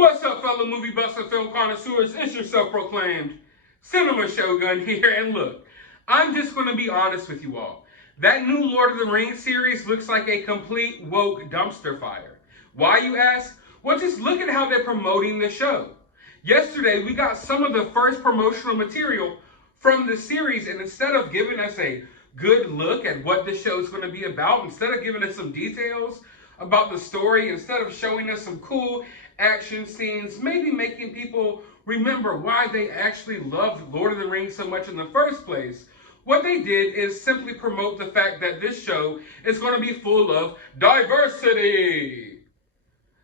What's up, fellow movie buffs and film connoisseurs? It's your self-proclaimed Cinema Shogun here, and look, I'm just going to be honest with you all. That new Lord of the Rings series looks like a complete woke dumpster fire. Why, you ask? Well, just look at how they're promoting the show. Yesterday, we got some of the first promotional material from the series, and instead of giving us a good look at what the show is going to be about, instead of giving us some details about the story, instead of showing us some cool action scenes, maybe making people remember why they actually loved Lord of the Rings so much in the first place, what they did is simply promote the fact that this show is going to be full of diversity.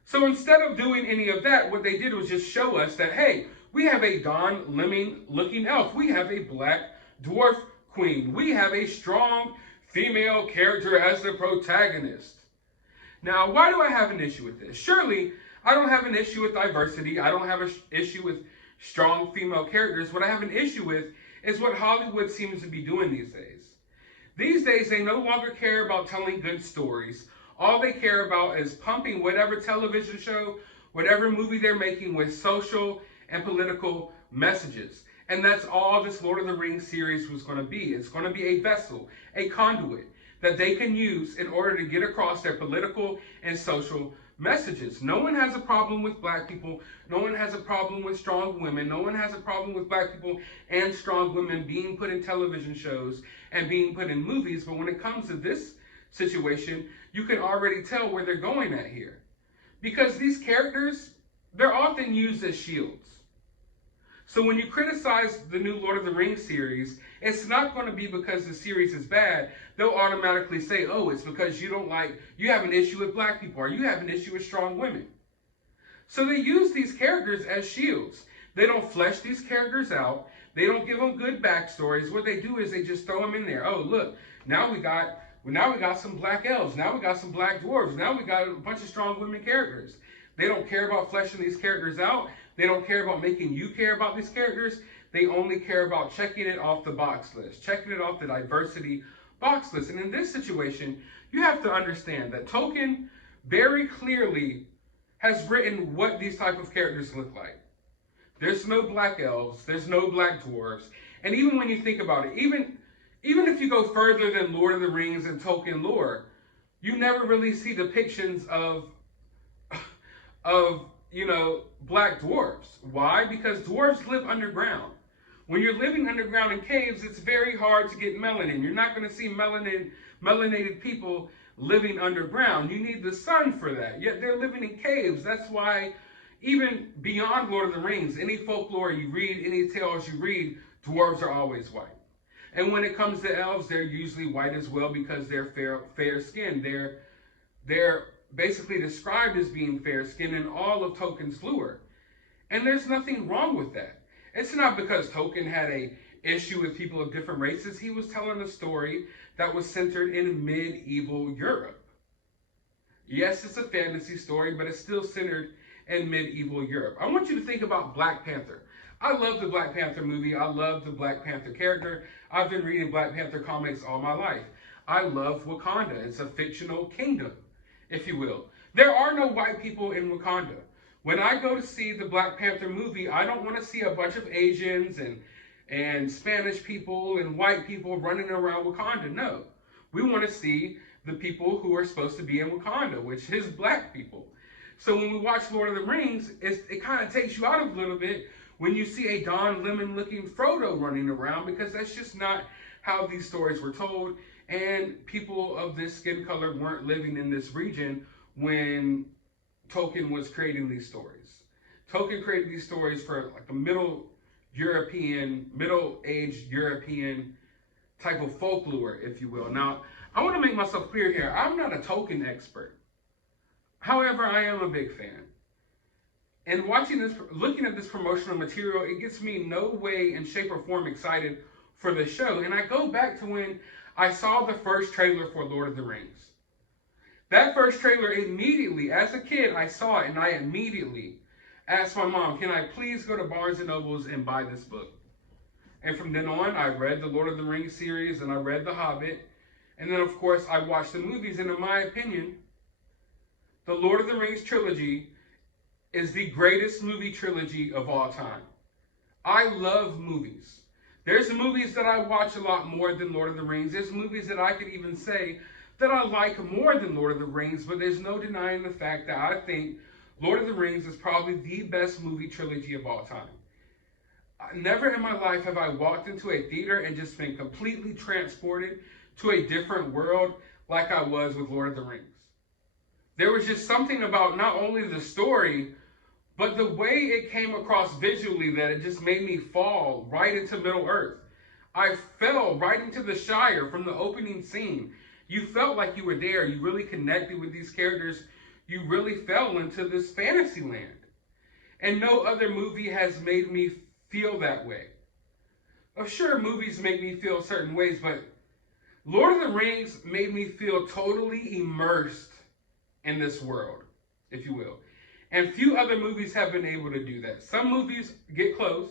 So instead of doing any of that, what they did was just show us that, hey, we have a Don Lemon-looking elf. We have a black dwarf queen. We have a strong female character as the protagonist. Now, why do I have an issue with this? Surely, I don't have an issue with diversity. I don't have an issue with strong female characters. What I have an issue with is what Hollywood seems to be doing these days. These days, they no longer care about telling good stories. All they care about is pumping whatever television show, whatever movie they're making with social and political messages. And that's all this Lord of the Rings series was going to be. It's going to be a vessel, a conduit that they can use in order to get across their political and social messages. No one has a problem with black people. No one has a problem with strong women. No one has a problem with black people and strong women being put in television shows and being put in movies. But when it comes to this situation, you can already tell where they're going at here. Because these characters, they're often used as shields. So when you criticize the new Lord of the Rings series, it's not going to be because the series is bad. They'll automatically say, oh, it's because you have an issue with black people, or you have an issue with strong women. So they use these characters as shields. They don't flesh these characters out. They don't give them good backstories. What they do is they just throw them in there. Oh, look, now we got some black elves. Now we got some black dwarves. Now we got a bunch of strong women characters. They don't care about fleshing these characters out. They don't care about making you care about these characters. They only care about checking it off the box list, checking it off the diversity box list. And in this situation, you have to understand that Tolkien very clearly has written what these type of characters look like. There's no black elves. There's no black dwarves. And even when you think about it, even if you go further than Lord of the Rings and Tolkien lore, you never really see depictions of black dwarves. Why? Because dwarves live underground. When you're living underground in caves, it's very hard to get melanin. You're not going to see melanated people living underground. You need the sun for that. Yet they're living in caves. That's why even beyond Lord of the Rings, any folklore you read, any tales you read, dwarves are always white. And when it comes to elves, they're usually white as well because they're fair skinned. They're basically described as being fair-skinned in all of Tolkien's lore. And there's nothing wrong with that. It's not because Tolkien had an issue with people of different races. He was telling a story that was centered in medieval Europe. Yes, it's a fantasy story, but it's still centered in medieval Europe. I want you to think about Black Panther. I love the Black Panther movie. I love the Black Panther character. I've been reading Black Panther comics all my life. I love Wakanda. It's a fictional kingdom, if you will. There are no white people in Wakanda. When I go to see the Black Panther movie, I don't want to see a bunch of Asians and Spanish people and white people running around Wakanda. No. We want to see the people who are supposed to be in Wakanda, which is black people. So when we watch Lord of the Rings, it kind of takes you out of a little bit when you see a Don Lemon-looking Frodo running around, because that's just not how these stories were told. And people of this skin color weren't living in this region when Tolkien was creating these stories. Tolkien created these stories for like a middle-aged European type of folklore, if you will. Now, I want to make myself clear here. I'm not a Tolkien expert. However, I am a big fan. And looking at this promotional material, it gets me no way in shape or form excited for the show. And I go back to when I saw the first trailer for Lord of the Rings. That first trailer, immediately, as a kid, I saw it and I immediately asked my mom, can I please go to Barnes & Nobles and buy this book? And from then on, I read the Lord of the Rings series and I read The Hobbit. And then, of course, I watched the movies. And in my opinion, the Lord of the Rings trilogy is the greatest movie trilogy of all time. I love movies. There's movies that I watch a lot more than Lord of the Rings. There's movies that I could even say that I like more than Lord of the Rings, but there's no denying the fact that I think Lord of the Rings is probably the best movie trilogy of all time. Never in my life have I walked into a theater and just been completely transported to a different world like I was with Lord of the Rings. There was just something about not only the story, but the way it came across visually that it just made me fall right into Middle Earth. I fell right into the Shire from the opening scene. You felt like you were there. You really connected with these characters. You really fell into this fantasy land. And no other movie has made me feel that way. Sure, movies make me feel certain ways, but Lord of the Rings made me feel totally immersed in this world, if you will. And few other movies have been able to do that. Some movies get close.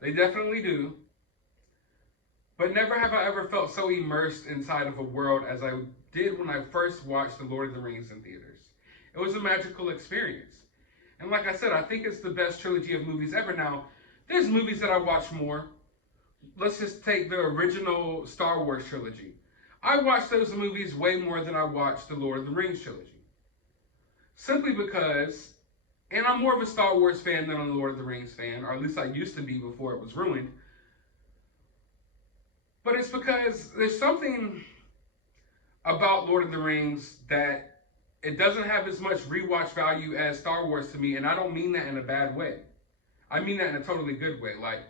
They definitely do. But never have I ever felt so immersed inside of a world as I did when I first watched The Lord of the Rings in theaters. It was a magical experience. And like I said, I think it's the best trilogy of movies ever. Now, there's movies that I watch more. Let's just take the original Star Wars trilogy. I watched those movies way more than I watched the Lord of the Rings trilogy. Simply because, and I'm more of a Star Wars fan than a Lord of the Rings fan, or at least I used to be before it was ruined. But it's because there's something about Lord of the Rings that it doesn't have as much rewatch value as Star Wars to me, and I don't mean that in a bad way. I mean that in a totally good way. Like,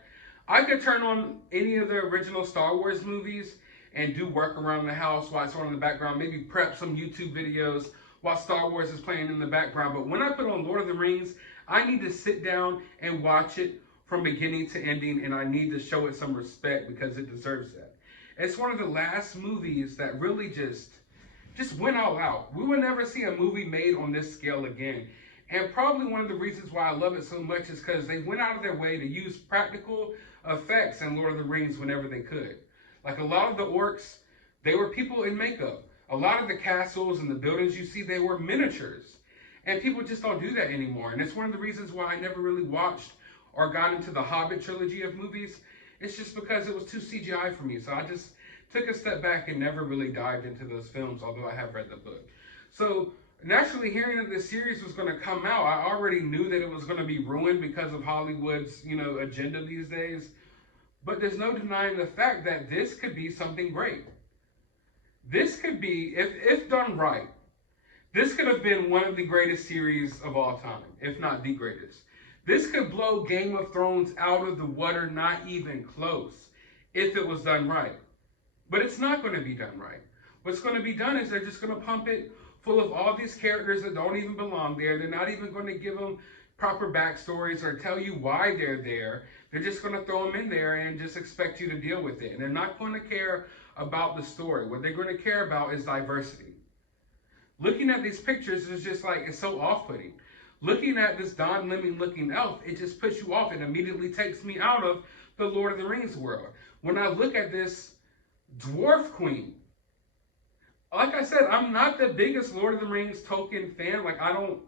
I could turn on any of the original Star Wars movies and do work around the house while it's on in the background, maybe prep some YouTube videos while Star Wars is playing in the background. But when I put on Lord of the Rings, I need to sit down and watch it from beginning to ending, and I need to show it some respect because it deserves that. It's one of the last movies that really just went all out. We will never see a movie made on this scale again. And probably one of the reasons why I love it so much is because they went out of their way to use practical effects in Lord of the Rings whenever they could. Like a lot of the orcs, they were people in makeup. A lot of the castles and the buildings you see, they were miniatures. And people just don't do that anymore. And it's one of the reasons why I never really watched or got into the Hobbit trilogy of movies. It's just because it was too CGI for me. So I just took a step back and never really dived into those films, although I have read the book. So naturally, hearing that this series was going to come out, I already knew that it was going to be ruined because of Hollywood's, agenda these days. But there's no denying the fact that this could be something great. This could be, if done right, this could have been one of the greatest series of all time, if not the greatest. This could blow Game of Thrones out of the water, not even close, if it was done right. But it's not going to be done right. What's going to be done is they're just going to pump it full of all these characters that don't even belong there. They're not even going to give them proper backstories or tell you why they're there. They're just going to throw them in there and just expect you to deal with it. And they're not going to care about the story. What they're going to care about is diversity. Looking at these pictures is just like, it's so off-putting. Looking at this Don Lemon looking elf, it just puts you off. It immediately takes me out of the Lord of the Rings world. When I look at this dwarf queen, like I said, I'm not the biggest Lord of the Rings Tolkien fan. Like, I don't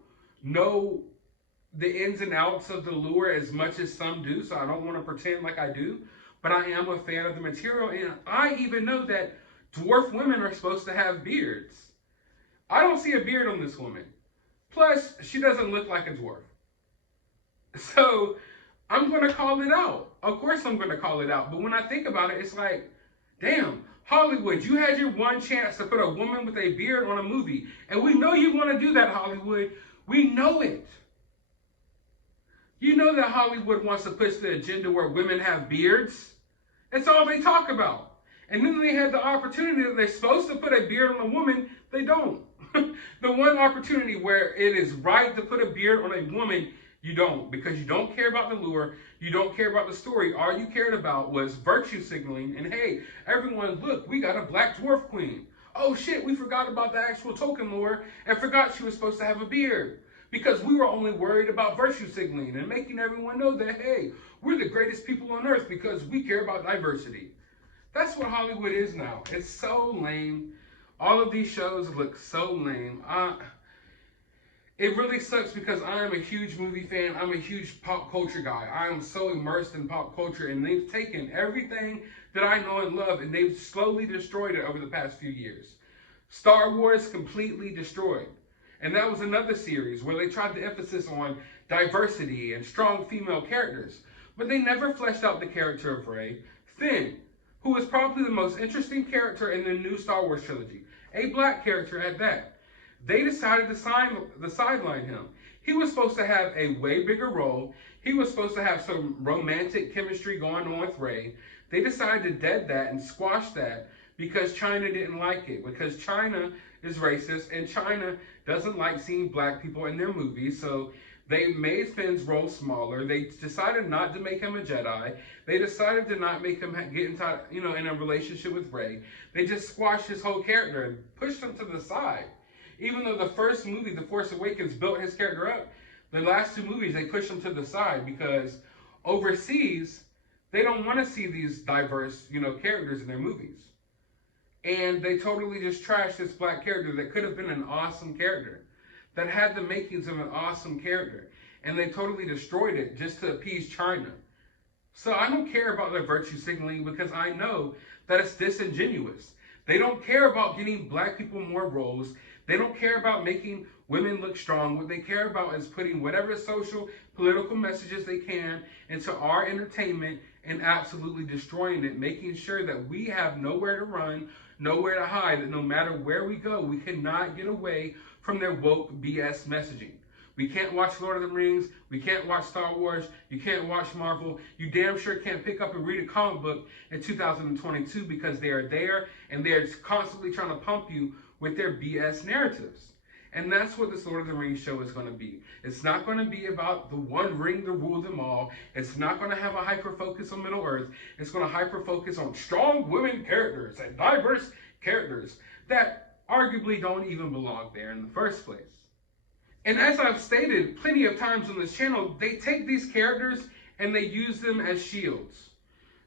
know the ins and outs of the lore as much as some do, so I don't want to pretend like I do. But I am a fan of the material, and I even know that dwarf women are supposed to have beards. I don't see a beard on this woman. Plus, she doesn't look like a dwarf. So, I'm going to call it out. Of course I'm going to call it out. But when I think about it, it's like, damn, Hollywood, you had your one chance to put a woman with a beard on a movie. And we know you want to do that, Hollywood. We know it. You know that Hollywood wants to push the agenda where women have beards. That's all they talk about. And then they had the opportunity that they're supposed to put a beard on a woman, they don't. The one opportunity where it is right to put a beard on a woman, you don't. Because you don't care about the lure, you don't care about the story. All you cared about was virtue signaling. And hey, everyone, look, we got a black dwarf queen. Oh shit, we forgot about the actual Tolkien lore and forgot she was supposed to have a beard. Because we were only worried about virtue signaling and making everyone know that, hey, we're the greatest people on earth because we care about diversity. That's what Hollywood is now. It's so lame. All of these shows look so lame. it really sucks because I am a huge movie fan. I'm a huge pop culture guy. I am so immersed in pop culture, and they've taken everything that I know and love, and they've slowly destroyed it over the past few years. Star Wars completely destroyed. And that was another series where they tried to emphasis on diversity and strong female characters. But they never fleshed out the character of Rey. Finn, who is probably the most interesting character in the new Star Wars trilogy, a black character at that. They decided to sideline him. He was supposed to have a way bigger role. He was supposed to have some romantic chemistry going on with Rey. They decided to dead that and squash that because China didn't like it. Because China is racist and China doesn't like seeing black people in their movies. So they made Finn's role smaller. They decided not to make him a Jedi. They decided to not make him get into, in a relationship with Rey. They just squashed his whole character and pushed him to the side. Even though the first movie, The Force Awakens, built his character up, the last two movies, they pushed him to the side because overseas, they don't want to see these diverse, characters in their movies. And they totally just trashed this black character that could have been an awesome character, that had the makings of an awesome character. And they totally destroyed it just to appease China. So I don't care about their virtue signaling because I know that it's disingenuous. They don't care about getting black people more roles. They don't care about making women look strong. What they care about is putting whatever social, political messages they can into our entertainment and absolutely destroying it, making sure that we have nowhere to run, nowhere to hide, that no matter where we go, we cannot get away from their woke BS messaging. We can't watch Lord of the Rings. We can't watch Star Wars. You can't watch Marvel. You damn sure can't pick up and read a comic book in 2022 because they are there and they're constantly trying to pump you with their BS narratives. And that's what this Lord of the Rings show is going to be. It's not going to be about the one ring to rule them all. It's not going to have a hyper focus on Middle Earth. It's going to hyper focus on strong women characters and diverse characters that arguably don't even belong there in the first place. And as I've stated plenty of times on this channel, they take these characters and they use them as shields.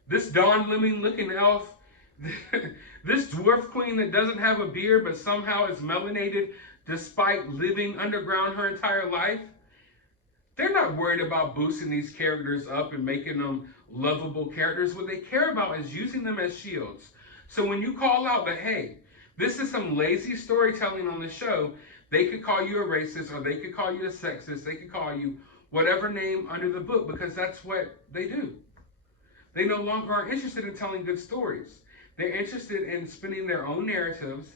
This Don Lemon looking elf, this dwarf queen that doesn't have a beard but somehow is melanated despite living underground her entire life, they're not worried about boosting these characters up and making them lovable characters. What they care about is using them as shields. So when you call out that, hey, this is some lazy storytelling on the show, they could call you a racist, or they could call you a sexist, they could call you whatever name under the book, because that's what they do. They no longer are interested in telling good stories. They're interested in spinning their own narratives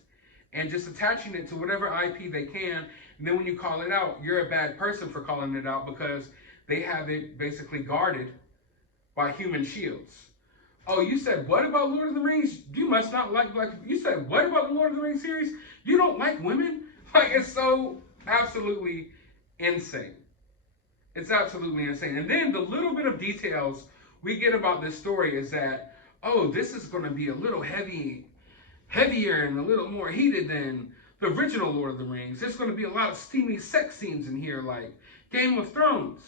and just attaching it to whatever IP they can. And then when you call it out, you're a bad person for calling it out because they have it basically guarded by human shields. Oh, you said, what about Lord of the Rings? You must not like black people. You said, what about the Lord of the Rings series? You don't like women? Like, it's so absolutely insane. It's absolutely insane. And then the little bit of details we get about this story is that, oh, this is going to be a little heavier and a little more heated than the original Lord of the Rings. There's going to be a lot of steamy sex scenes in here, like Game of Thrones.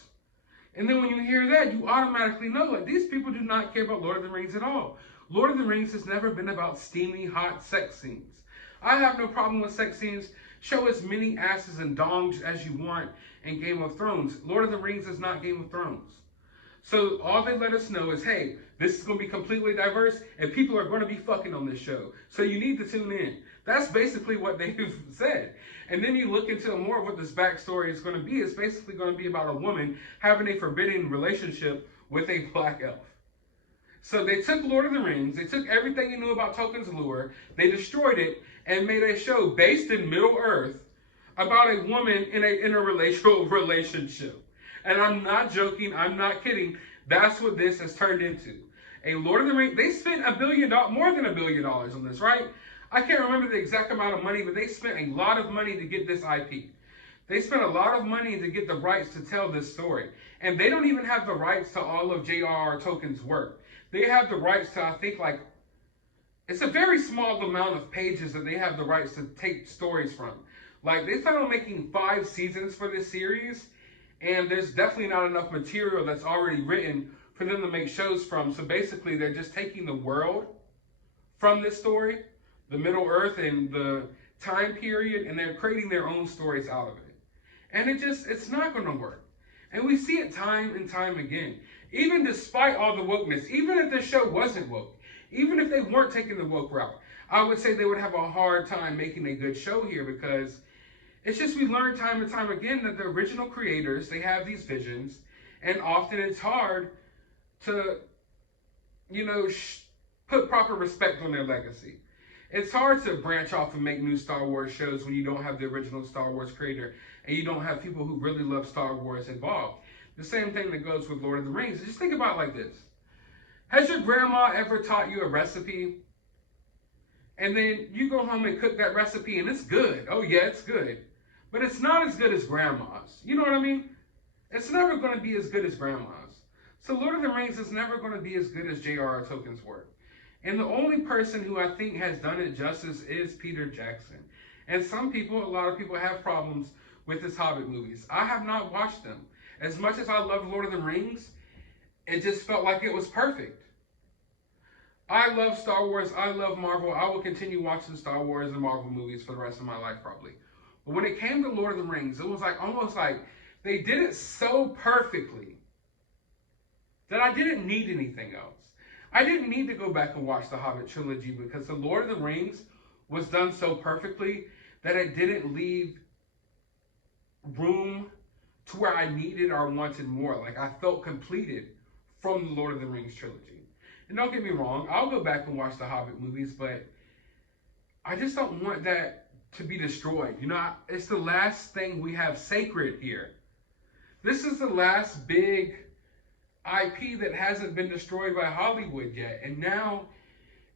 And then when you hear that, you automatically know, like, these people do not care about Lord of the Rings at all. Lord of the Rings has never been about steamy, hot sex scenes. I have no problem with sex scenes. Show as many asses and dongs as you want in Game of Thrones. Lord of the Rings is not Game of Thrones. So all they let us know is, hey, this is going to be completely diverse and people are going to be fucking on this show. So you need to tune in. That's basically what they've said. And then you look into more of what this backstory is going to be. It's basically going to be about a woman having a forbidden relationship with a black elf. So they took Lord of the Rings, they took everything you knew about Tolkien's lore, they destroyed it, and made a show based in Middle Earth about a woman in a relational relationship. And I'm not joking, I'm not kidding. That's what this has turned into. A Lord of the Rings, they spent more than $1 billion on this, right? I can't remember the exact amount of money, but they spent a lot of money to get this IP. They spent a lot of money to get the rights to tell this story. And they don't even have the rights to all of J.R.R. Tolkien's work. They have the rights to, I think, like, it's a very small amount of pages that they have the rights to take stories from. Like, they plan on making 5 seasons for this series, and there's definitely not enough material that's already written for them to make shows from. So basically, they're just taking the world from this story, the Middle Earth and the time period, and they're creating their own stories out of it. And it's not going to work. And we see it time and time again. Even despite all the wokeness, even if the show wasn't woke, even if they weren't taking the woke route, I would say they would have a hard time making a good show here, because it's just, we learn time and time again that the original creators, they have these visions, and often it's hard to, put proper respect on their legacy. It's hard to branch off and make new Star Wars shows when you don't have the original Star Wars creator and you don't have people who really love Star Wars involved. The same thing that goes with Lord of the Rings. Just think about it like this. Has your grandma ever taught you a recipe and then you go home and cook that recipe and it's good? Oh yeah, it's good. But it's not as good as grandma's. You know what I mean? It's never going to be as good as grandma's. So Lord of the Rings is never going to be as good as J.R.R. Tolkien's work. And the only person who I think has done it justice is Peter Jackson. And a lot of people have problems with his Hobbit movies. I have not watched them. As much as I love Lord of the Rings, it just felt like it was perfect. I love Star Wars. I love Marvel. I will continue watching Star Wars and Marvel movies for the rest of my life probably. But when it came to Lord of the Rings, it was almost like they did it so perfectly that I didn't need anything else. I didn't need to go back and watch the Hobbit trilogy, because the Lord of the Rings was done so perfectly that it didn't leave room to where I needed or wanted more. Like, I felt completed from the Lord of the Rings trilogy. And don't get me wrong, I'll go back and watch the Hobbit movies, but I just don't want that to be destroyed. It's the last thing we have sacred here. This is the last big IP that hasn't been destroyed by Hollywood yet. And now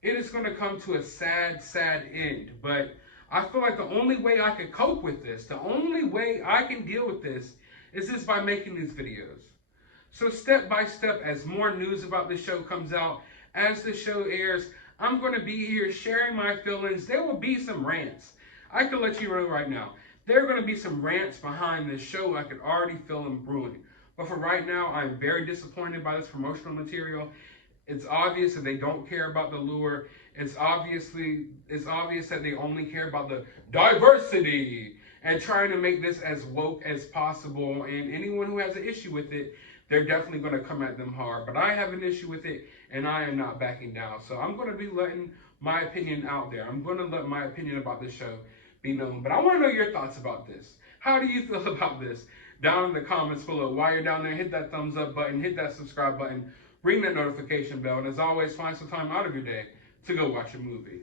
it is going to come to a sad, sad end. But I feel like the only way I could cope with this, the only way I can deal with this, is just by making these videos. So step by step, as more news about the show comes out, as the show airs, I'm going to be here sharing my feelings. There will be some rants. I can let you know right now. There are going to be some rants behind this show. I could already feel them brewing. But for right now, I'm very disappointed by this promotional material. It's obvious that they don't care about the lure. It's obvious that they only care about the diversity and trying to make this as woke as possible. And anyone who has an issue with it, they're definitely going to come at them hard. But I have an issue with it, and I am not backing down. So I'm going to be letting my opinion out there. I'm going to let my opinion about this show be known. But I want to know your thoughts about this. How do you feel about this? Down in the comments below. While you're down there, hit that thumbs up button, hit that subscribe button, ring that notification bell, and as always, find some time out of your day to go watch a movie.